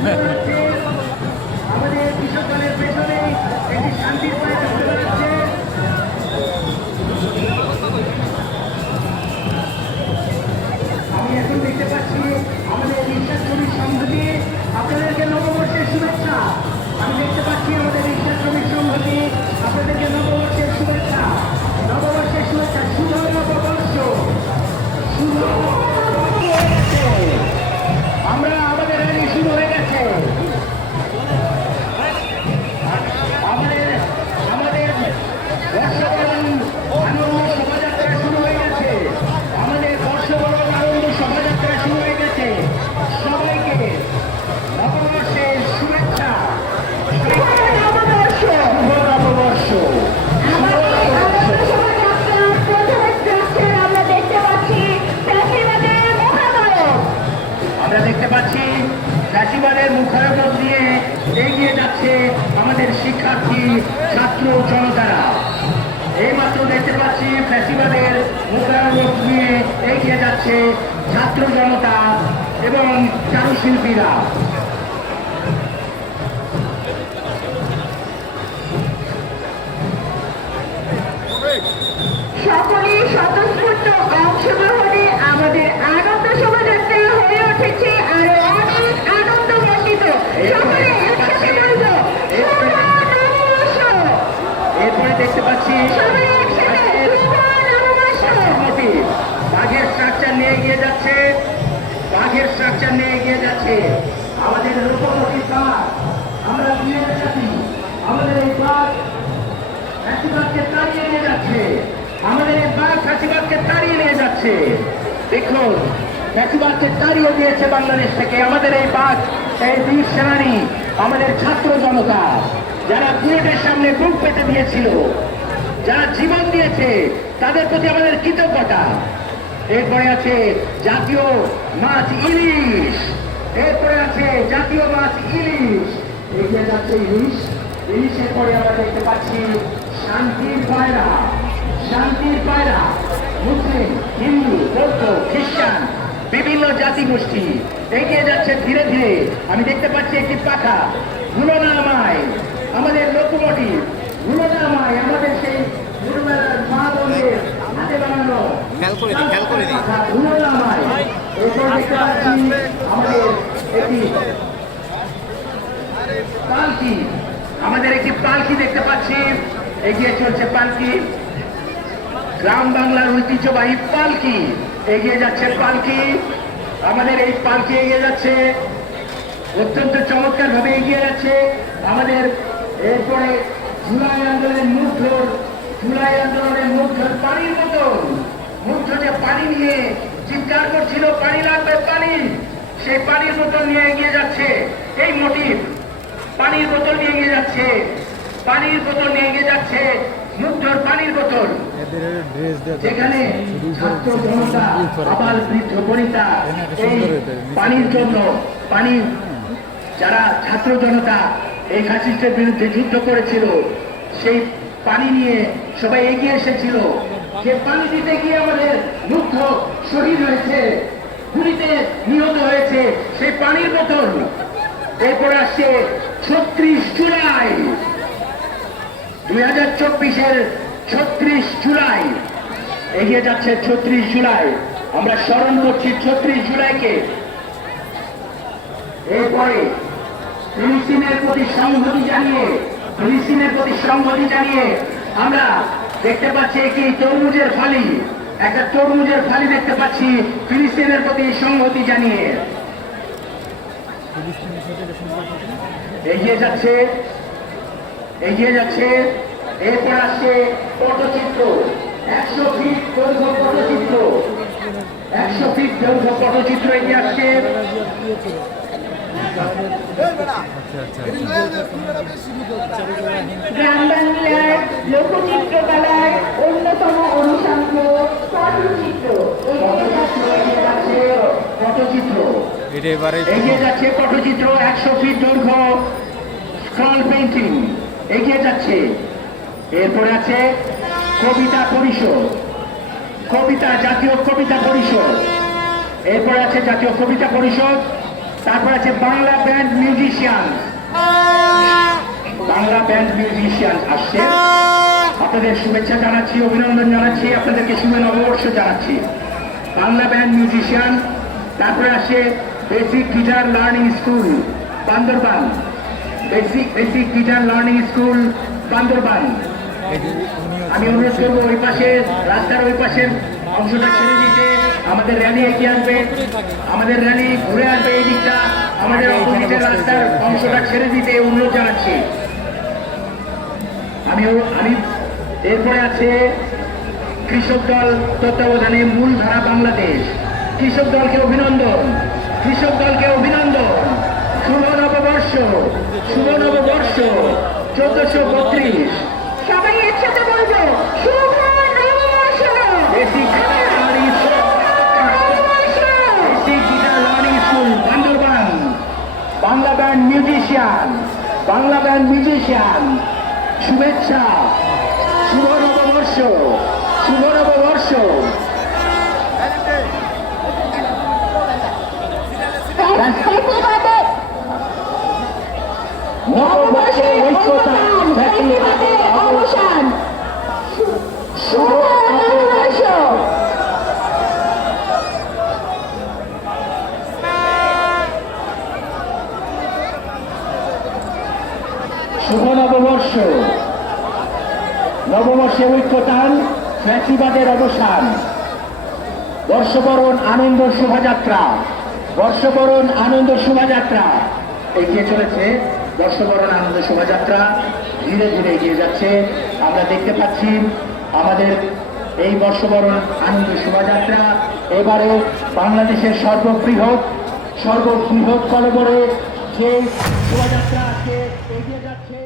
Amen. দেখতে পাচ্ছি। রাশিবারের মুখারক দিয়ে এগিয়ে যাচ্ছে আমাদের শিক্ষার্থী, ছাত্র জনতারা। এইমাত্র দেখতে পাচ্ছি ফ্যাসিবাদের মুখারোপ নিয়ে এগিয়ে যাচ্ছে ছাত্র জনতা এবং চারুশিল্পীরা। আমাদের এই তাড়িয়ে নিয়ে যাচ্ছে। আমাদের এই ফাঁসিবাদকে তাড়িয়ে নিয়ে যাচ্ছে। দেখুন ফাঁসিবাদকে তাড়িয়ে দিয়েছে বাংলাদেশ থেকে আমাদের এই বাঘ এই বীর আমাদের ছাত্র জনতা, যারা বুলেটের সামনে বুক পেতে দিয়েছিল, যারা জীবন দিয়েছে, তাদের প্রতি আমাদের কৃতজ্ঞতা। এরপরে আছে জাতীয় মাছ ইলিশ। এরপরে আছে জাতীয় মাছ ইলিশ। এগিয়ে ইলিশ। ইলিশের পরে আমরা দেখতে পাচ্ছি শান্তির পায়রা শান্তির পায়রা। মুসলিম হিন্দু বৌদ্ধ খ্রিস্টান বিভিন্ন জাতি গোষ্ঠী এগিয়ে যাচ্ছে ধীরে ধীরে। আমি দেখতে পাচ্ছি একটি পাখা আমায় আমাদের লোকোমোটিভ না আমাদের সেই ছোটবেলার মা বোনের হাতে বানানো খেয়াল করে দিই, খেয়াল করে দিই। আমায় এরপর দেখতে পাচ্ছি আমাদের একটি পালকি আমাদের একটি পালকি দেখতে পাচ্ছি। এগিয়ে চলছে পালকি। গ্রাম বাংলার ঐতিহ্যবাহী পালকি। এগিয়ে যাচ্ছে পালকি। আমাদের এই পালকি এগিয়ে যাচ্ছে। অত্যন্ত চমৎকার ভাবে এগিয়ে যাচ্ছে। আমাদের এরপরে জুলাই আন্দোলনের মুঠোর জুলাই আন্দোলনের মুঠোর পানির বোতল মুঠো যে পানি নিয়ে চিৎকার করছিল, পানি লাগবে, পানি। সেই পানির বোতল নিয়ে এগিয়ে যাচ্ছে। এই মোটিভ পানির বোতল নিয়ে এগিয়ে যাচ্ছে। পানির বোতল নিয়ে এগিয়ে যাচ্ছে। মুগ্ধর পানির বোতল। যেখানে ছাত্র জনতা আবার বৃদ্ধ বনিতা পানির জন্য পানি যারা ছাত্র জনতা এই ফ্যাসিস্টের বিরুদ্ধে যুদ্ধ করেছিল সেই পানি নিয়ে সবাই এগিয়ে এসেছিল। যে পানি দিতে গিয়ে আমাদের মুগ্ধ শহীদ হয়েছে গুলিতে নিহত হয়েছে সেই পানির বোতল। এরপর আসছে ছত্রিশ জুলাই। দুই হাজার চব্বিশের ছত্রিশ জুলাই। এগিয়ে যাচ্ছে ছত্রিশ জুলাই। আমরা স্মরণ করছি ছত্রিশ জুলাইকে। এরপরে ফিলিস্তিনের প্রতি সংহতি জানিয়ে ফিলিস্তিনের প্রতি সংহতি জানিয়ে আমরা দেখতে পাচ্ছি একটি তরমুজের ফালি। একটা তরমুজের ফালি দেখতে পাচ্ছি, ফিলিস্তিনের প্রতি সংহতি জানিয়ে ফিলিস্তিনের সাথে এটা সম্পর্ক কি? এগিয়ে যাচ্ছে এগিয়ে যাচ্ছে, এরপর আসছে পটচিত্র। একশো ফিট দৈর্ঘ্য পটচিত্র। একশো ফিট দৈর্ঘ্য পটচিত্র এগিয়ে আসছে। অন্যতম অনুষঙ্গ এটা এগিয়ে যাচ্ছে পটচিত্র, একশো ফিট দৈর্ঘ্য স্ক্রল পেন্টিং এগিয়ে যাচ্ছে। এরপরে আছে কবিতা পরিষদ কবিতা, জাতীয় কবিতা পরিষদ এরপরে আছে জাতীয় কবিতা পরিষদ তারপর আছে Bangla band musician Bangla band musician আসছে। আপনাদের শুভেচ্ছা জানাচ্ছি, অভিনন্দন জানাচ্ছি, আপনাদেরকে শুভ নববর্ষ জানাচ্ছি। বাংলা ব্যান্ড মিউজিশিয়ান তারপরে আসে basic guitar learning school Bandarban basic basic guitar learning school Bandarban আমি অনুরোধ করব ওই পাশে, রাস্তার ওই পাশের অংশটা ছেড়ে দিতে। আমাদের র্যালি এগিয়ে আসবে? আমাদের র্যালি ঘুরে আসবে এই দিকটা। আমাদের অপোজিটের রাস্তার অংশটা ছেড়ে দিতে অনুরোধ জানাচ্ছি। আমি আমি এরপরে আছে কৃষক দল তত্ত্বাবধানে মূলধারা বাংলাদেশ। কৃষক দলকে অভিনন্দন। কৃষক দলকে অভিনন্দন। শুভ নববর্ষ শুভ নববর্ষ চোদ্দশো বত্রিশ। সবাই একসাথে বলব শুভ নববর্ষ Bandarban. Bangla band musician Bangla band musician শুভেচ্ছা শুভ নববর্ষ শুভ নববর্ষ ফ্যাসিবাদের অবসান। শুভ নববর্ষ। নববর্ষে ঐক্যতান ফ্যাসিবাদের অবসান। বর্ষবরণ আনন্দ শোভাযাত্রা। বর্ষবরণ আনন্দ শোভাযাত্রা। এগিয়ে চলেছে বর্ষবরণ আনন্দ শোভাযাত্রা ধীরে ধীরে এগিয়ে যাচ্ছে। আমরা দেখতে পাচ্ছি আমাদের এই বর্ষবরণ আনন্দ শোভাযাত্রা। এবারে বাংলাদেশের সর্ববৃহৎ সর্ববৃহৎ কলবরে যে শোভাযাত্রা আজকে এগিয়ে যাচ্ছে